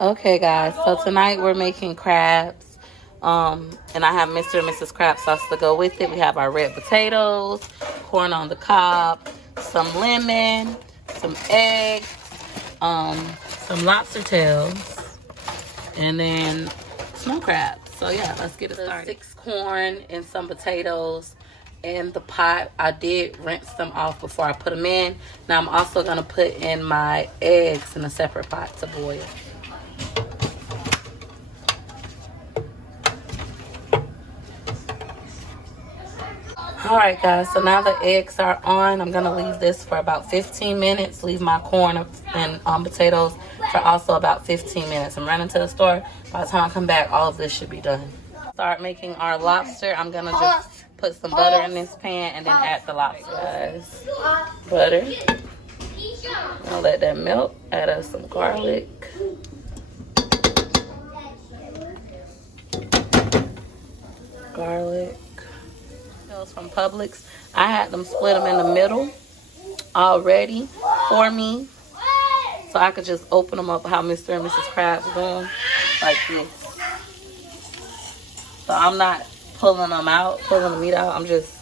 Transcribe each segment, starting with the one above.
Okay, guys, so tonight we're making crabs. And I have Mr. and Mrs. Crab sauce to go with it. We have our red potatoes, corn on the cob, some lemon, some eggs, some lobster tails, and then snow crabs. So yeah, let's get it started. 6 corn and some potatoes in the pot. I did rinse them off before I put them in. Now I'm also gonna put in my eggs in a separate pot to boil. Alright guys, so now the eggs are on. I'm gonna leave this for about 15 minutes. Leave my corn and potatoes for also about 15 minutes. I'm running to the store. By the time I come back, all of this should be done. Start making our lobster. I'm gonna just put some butter in this pan and then add the lobster, guys. Butter. I'll let that melt. Add us some garlic. Garlic. Those from Publix. I had them split them in the middle already for me, so I could just open them up how Mr. and Mrs. Crab's doing, like this. So I'm not pulling them out, pulling the meat out. I'm just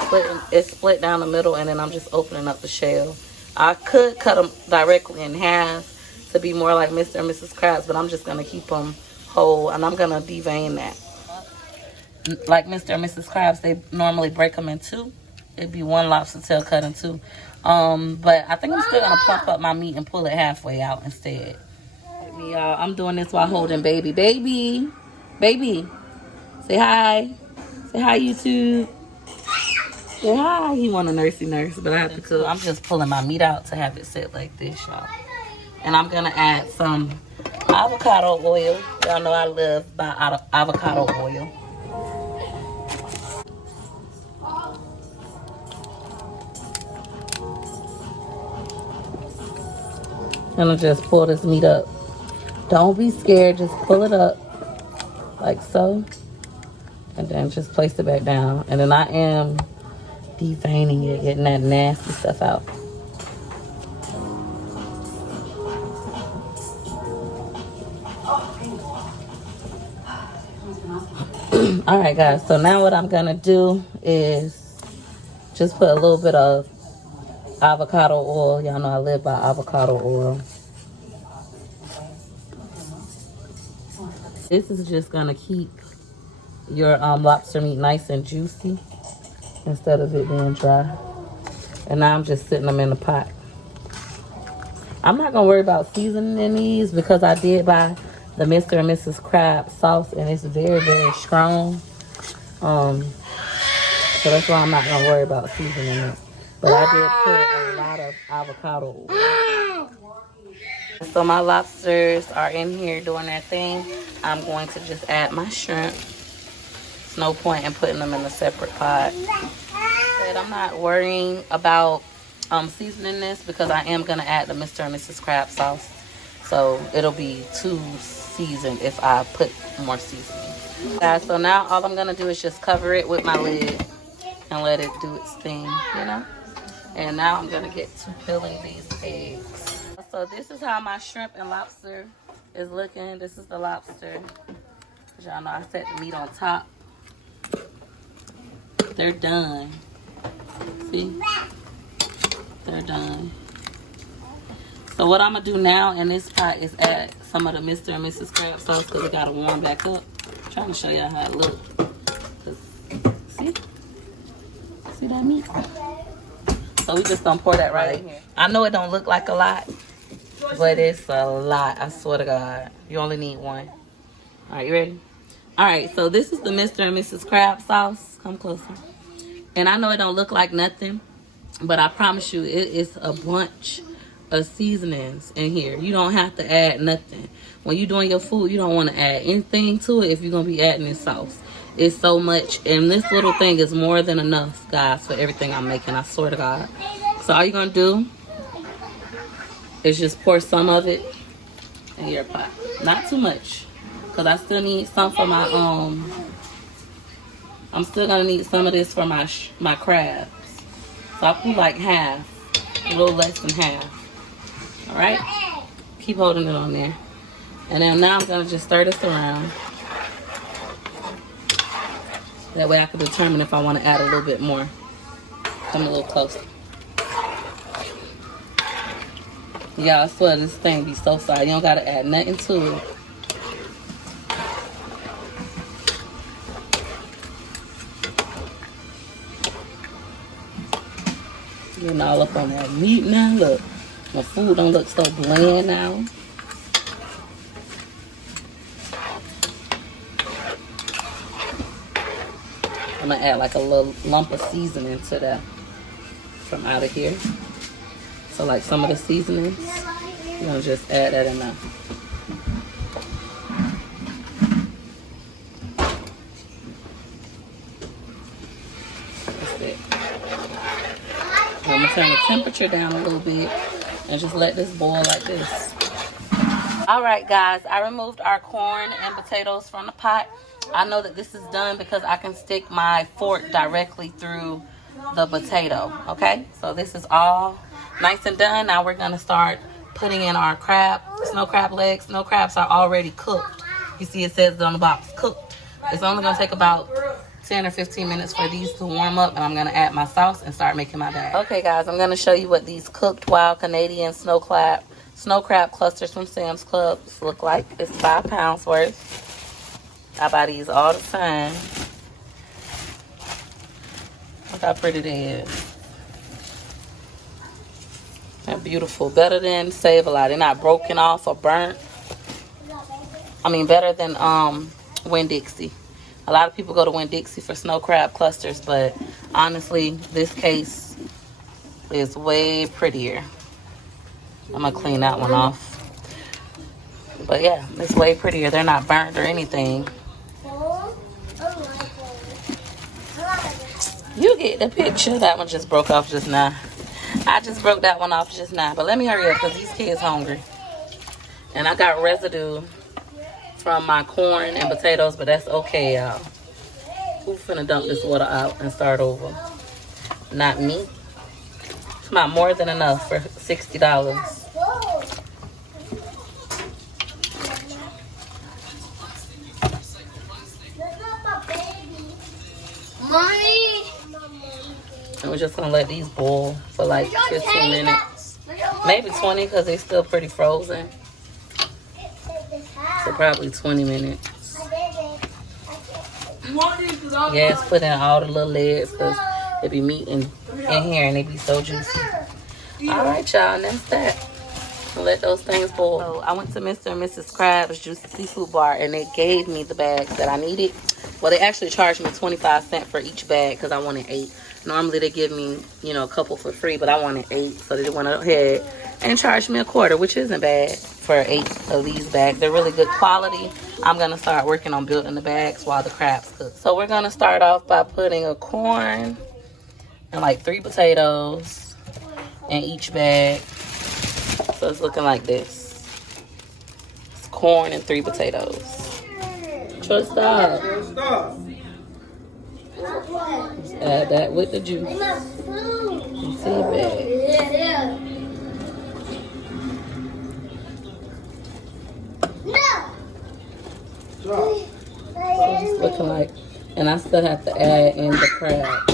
splitting it, split down the middle, and then I'm just opening up the shell. I could cut them directly in half to be more like Mr. and Mrs. Crab's, but I'm just gonna keep them whole, and I'm gonna devein that. Like Mr. and Mrs. Crabs, they normally break them in two. It'd be one lobster tail cut in two. But I think I'm still gonna plump up my meat and pull it halfway out instead. Me, y'all. I'm doing this while holding baby. Baby, baby, say hi. Say hi, YouTube. Say hi. He want a nursey nurse, but I have to cook. I'm just pulling my meat out to have it sit like this, y'all. And I'm gonna add some avocado oil. Y'all know I love my avocado oil. And I'll just pull this meat up. Don't be scared, just pull it up like so. And then just place it back down. And then I am deveining it, getting that nasty stuff out. Alright guys, so now what I'm gonna do is just put a little bit of avocado oil. Y'all know I live by avocado oil. This is just gonna keep your lobster meat nice and juicy instead of it being dry. And now I'm just sitting them in the pot. I'm not gonna worry about seasoning these because I did buy the Mr. and Mrs. Crab sauce and it's very, very strong. So that's why I'm not gonna worry about seasoning it. But I did put a lot of avocado oil. So my lobsters are in here doing their thing. I'm going to just add my shrimp. There's no point in putting them in a separate pot. But I'm not worrying about seasoning this because I am going to add the Mr. and Mrs. Crab sauce. So it'll be too seasoned if I put more seasoning. Guys, so now all I'm going to do is just cover it with my lid and let it do its thing, you know? And now I'm gonna get to peeling these eggs. So this is how my shrimp and lobster is looking. This is the lobster. Y'all know I set the meat on top. They're done. See? They're done. So what I'm gonna do now in this pot is add some of the Mr. and Mrs. Crab sauce because it gotta warm back up. I'm trying to show y'all how it looks. See? See that meat? So we just gonna pour that right in here. I know it don't look like a lot, but it's a lot. I swear to God. You only need one. All right, you ready? All right, so this is the Mr. and Mrs. Crab sauce. Come closer. And I know it don't look like nothing, but I promise you it is a bunch of seasonings in here. You don't have to add nothing. When you're doing your food, you don't want to add anything to it if you're gonna be adding this sauce. It's so much, and this little thing is more than enough, guys, for everything I'm making. I swear to God. So all you're gonna do is just pour some of it in your pot. Not too much, because I still need some for my I'm still gonna need some of this for my crabs. So I put like half, a little less than half. All right, keep holding it on there. And then now I'm gonna just stir this around. That way I can determine if I want to add a little bit more. Come a little closer. Y'all, I swear this thing be so soft. You don't gotta add nothing to it. Getting all up on that meat now. Look, my food don't look so bland now. I'm gonna add like a little lump of seasoning to that from out of here. So like some of the seasonings, I'm gonna just add that in there. That's it. I'm gonna turn the temperature down a little bit and just let this boil like this. All right, guys, I removed our corn and potatoes from the pot. I know that this is done because I can stick my fork directly through the potato, okay? So this is all nice and done. Now we're gonna start putting in our snow crab legs. Snow crabs are already cooked. You see it says on the box, cooked. It's only gonna take about 10 or 15 minutes for these to warm up, and I'm gonna add my sauce and start making my bag. Okay, guys, I'm gonna show you what these cooked wild Canadian snow crab clusters from Sam's Club look like. It's 5 pounds worth. I buy these all the time. Look how pretty they is. They're beautiful. Better than Save-A-Lot. They're not broken off or burnt. I mean, better than Winn-Dixie. A lot of people go to Winn-Dixie for snow crab clusters, but honestly, this case is way prettier. I'm gonna clean that one off. But yeah, it's way prettier. They're not burnt or anything. You get the picture. That one just broke off just now. I just broke that one off just now. But let me hurry up because these kids hungry. And I got residue from my corn and potatoes, but that's okay, y'all. Who's finna dump this water out and start over? Not me. It's about more than enough for $60. Mommy! And we're just gonna let these boil for like 15 minutes. Maybe 20 because they're still pretty frozen. So probably 20 minutes. Yes, put in all the little legs because they be meat in here and they be so juicy. Alright, y'all, and that's that. Let those things boil. So I went to Mr. and Mrs. Krabs Juicy Seafood Bar and they gave me the bags that I needed. Well, they actually charged me 25 cents for each bag because I wanted 8. Normally they give me, you know, a couple for free, but I wanted 8. So they went ahead and charged me $25, which isn't bad for 8 of these bags. They're really good quality. I'm going to start working on building the bags while the crabs cook. So we're going to start off by putting a corn and like 3 potatoes in each bag. So it's looking like this. It's corn and 3 potatoes. Trust up. Just add that with the juice. And tea bag. So it's looking like, and I still have to add in the crab.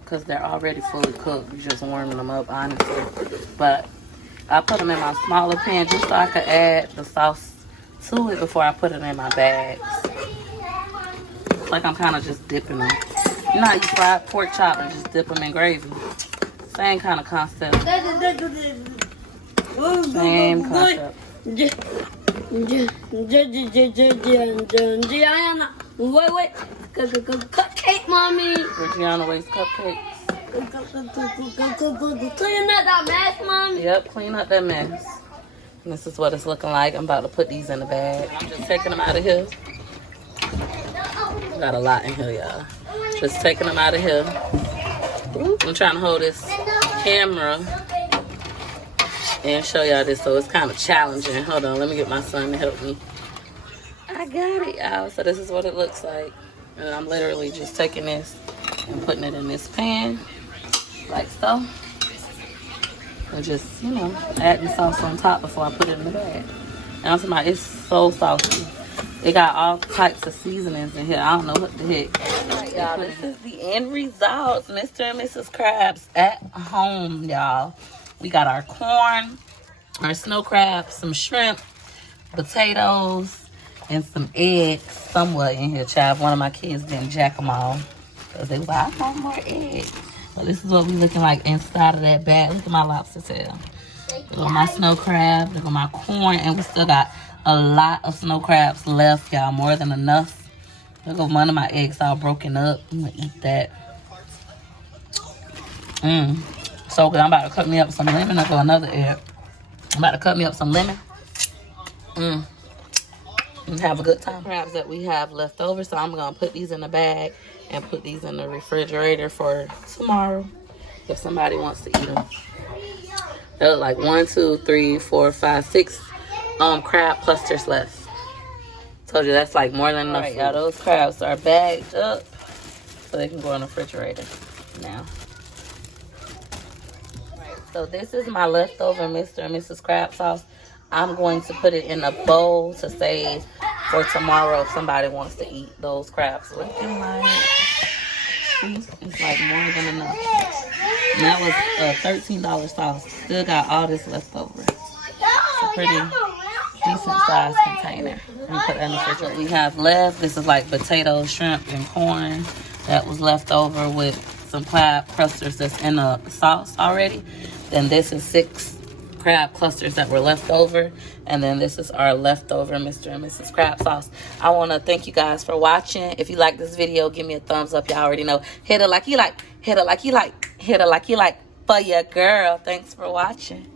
Because they're already fully cooked. You're just warming them up, honestly. But I put them in my smaller pan just so I could add the sauce to it before I put it in my bags. It's like I'm kind of just dipping them. You know how you fry pork chop and just dip them in gravy? Same kind of concept. Same concept. Wait. Cupcake, mommy. Reggiana Waste cupcakes. Clean up that mess, mommy. Yep, clean up that mess. And this is what it's looking like. I'm about to put these in the bag. I'm just taking them out of here. Got a lot in here, y'all. Just taking them out of here. I'm trying to hold this camera and show y'all this, so it's kind of challenging. Hold on, let me get my son to help me. I got it, y'all. So this is what it looks like. And I'm literally just taking this and putting it in this pan, like so. And just, you know, add the sauce on top before I put it in the bag. And I'm talking about, it's so saucy. It got all types of seasonings in here. I don't know what the heck. All right, y'all, this is the end results. Mr. and Mrs. Krabs at home, y'all. We got our corn, our snow crabs, some shrimp, potatoes, and some eggs somewhere in here, child. One of my kids didn't jack them all because they was like, I want more eggs. So this is what we looking like inside of that bag. Look at my lobster tail. Look at my snow crab. Look at my corn. And we still got a lot of snow crabs left, y'all. More than enough. Look at one of my eggs all broken up. I'm going to eat that. So good. I'm about to cut me up some lemon. I'll go another egg. I'm about to cut me up some lemon. And have a good time. Crabs that we have left over. So I'm going to put these in a bag and put these in the refrigerator for tomorrow if somebody wants to eat them. There are like 1, 2, 3, 4, 5, 6 crab clusters left. Told you that's like more than enough. All right, y'all, those crabs are bagged up so they can go in the refrigerator now. Right, so this is my leftover Mr. and Mrs. Crab sauce. I'm going to put it in a bowl to save for tomorrow if somebody wants to eat those crabs. Looking like, see, it's like more than enough. And that was a $13 sauce. Still got all this left over. It's a pretty decent sized container. Let me put that in the refrigerator. We have left, this is like potatoes, shrimp, and corn that was left over with some crab clusters that's in the sauce already. Then this is 6 crab clusters that were left over, and then this is our leftover Mr. and Mrs. Crab sauce. I want to thank you guys for watching. If you like this video, give me a thumbs up. Y'all already know, hit it like you like, hit it like you like, hit it like you like for your girl. Thanks for watching.